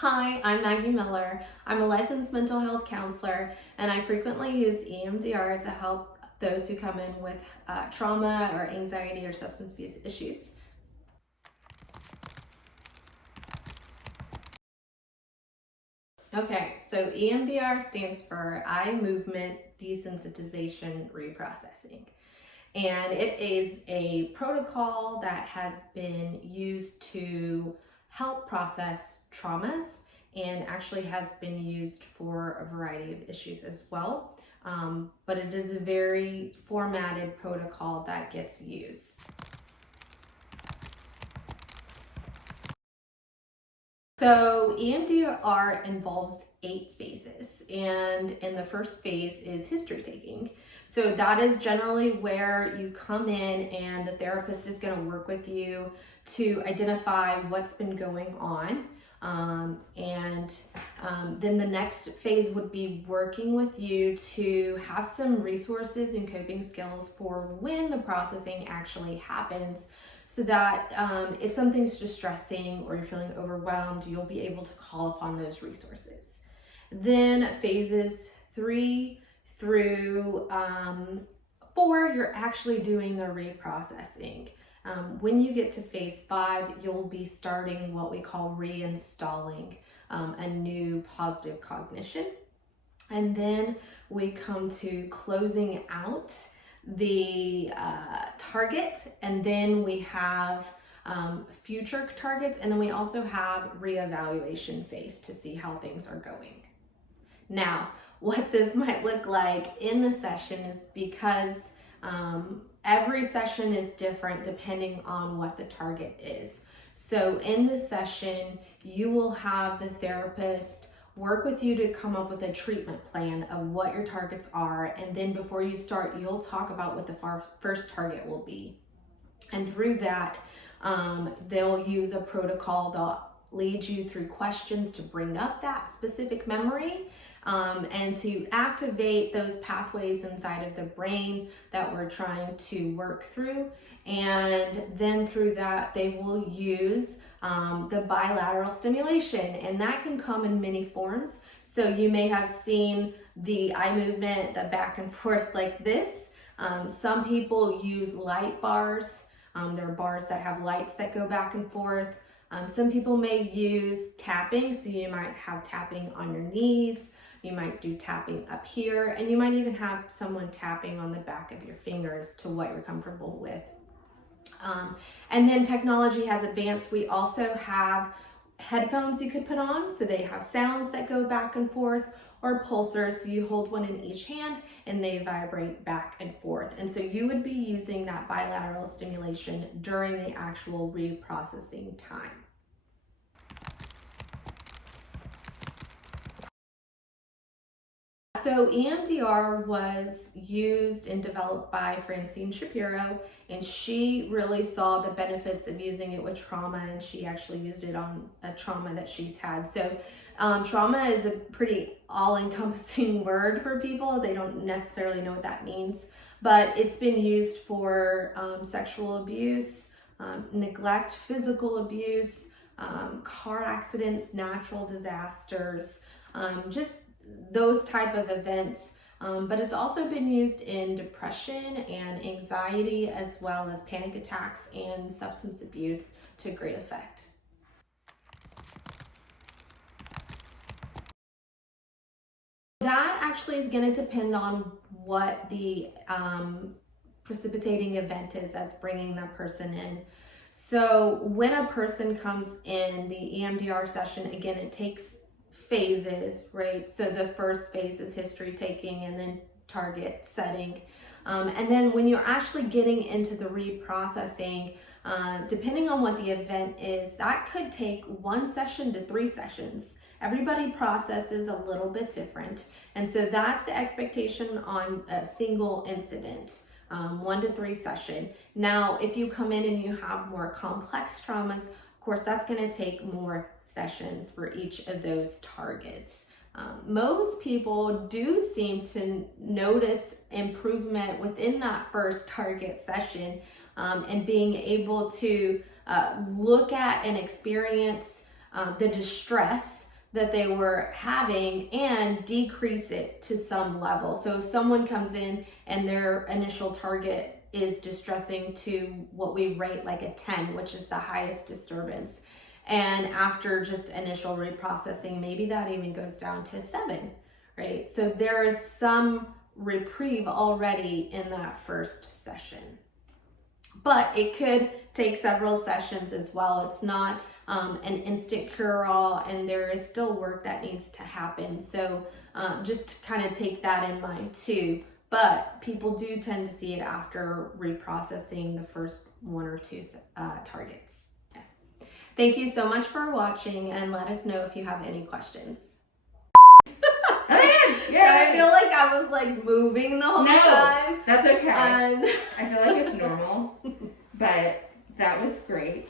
Hi, I'm Maggie Miller. I'm a licensed mental health counselor, and I frequently use EMDR to help those who come in with trauma or anxiety or substance abuse issues. Okay, so EMDR stands for Eye Movement Desensitization Reprocessing. And it is a protocol that has been used to help process traumas and actually has been used for a variety of issues as well. But it is a very formatted protocol that gets used. So EMDR involves 8 phases, and in the first phase is history taking. So that is generally where you come in and the therapist is going to work with you to identify what's been going on. Then the next phase would be working with you to have some resources and coping skills for when the processing actually happens, so that if something's distressing or you're feeling overwhelmed, you'll be able to call upon those resources. Then phases 3 through 4, you're actually doing the reprocessing. When you get to phase 5, you'll be starting what we call reinstalling a new positive cognition. And then we come to closing out the target, and then we have future targets, and then we also have reevaluation phase to see how things are going. Now, what this might look like in the session is because every session is different depending on what the target is. So in this session, you will have the therapist work with you to come up with a treatment plan of what your targets are, and then before you start, you'll talk about what the first target will be. And through that, they'll use a protocol. They'll lead you through questions to bring up that specific memory and to activate those pathways inside of the brain that we're trying to work through. And then through that, they will use the bilateral stimulation, and that can come in many forms. So you may have seen the eye movement, the back and forth like this. Some people use light bars. There are bars that have lights that go back and forth. Some people may use tapping, so you might have tapping on your knees. You might do tapping up here, and you might even have someone tapping on the back of your fingers to what you're comfortable with. And then technology has advanced. We also have headphones you could put on, so they have sounds that go back and forth, or pulsars, so you hold one in each hand and they vibrate back and forth. And so you would be using that bilateral stimulation during the actual reprocessing time. So EMDR was used and developed by Francine Shapiro, and she really saw the benefits of using it with trauma, and she actually used it on a trauma that she's had. So trauma is a pretty all-encompassing word for people. They don't necessarily know what that means, but it's been used for sexual abuse, neglect, physical abuse, car accidents, natural disasters, just those type of events, but it's also been used in depression and anxiety, as well as panic attacks and substance abuse to great effect. That actually is going to depend on what the precipitating event is that's bringing that person in. So when a person comes in the EMDR session, again, it takes phases, right? So the first phase is history taking, and then target setting. And then when you're actually getting into the reprocessing, depending on what the event is, that could take 1 session to 3 sessions. Everybody processes a little bit different. And so that's the expectation on a single incident. 1 to 3 session. Now, if you come in and you have more complex traumas, of course, that's going to take more sessions for each of those targets. Most people do seem to notice improvement within that first target session, and being able to look at and experience the distress that they were having and decrease it to some level. So if someone comes in and their initial target is distressing to what we rate like a 10, which is the highest disturbance, and after just initial reprocessing, maybe that even goes down to 7, right? So there is some reprieve already in that first session. But it could take several sessions as well. It's not an instant cure-all, and there is still work that needs to happen. So just kind of take that in mind too. But people do tend to see it after reprocessing the first 1 or 2 targets. Yeah. Thank you so much for watching, and let us know if you have any questions. Yeah. So I feel like I was like moving the whole time. That's okay. And I feel like it's normal, but that was great.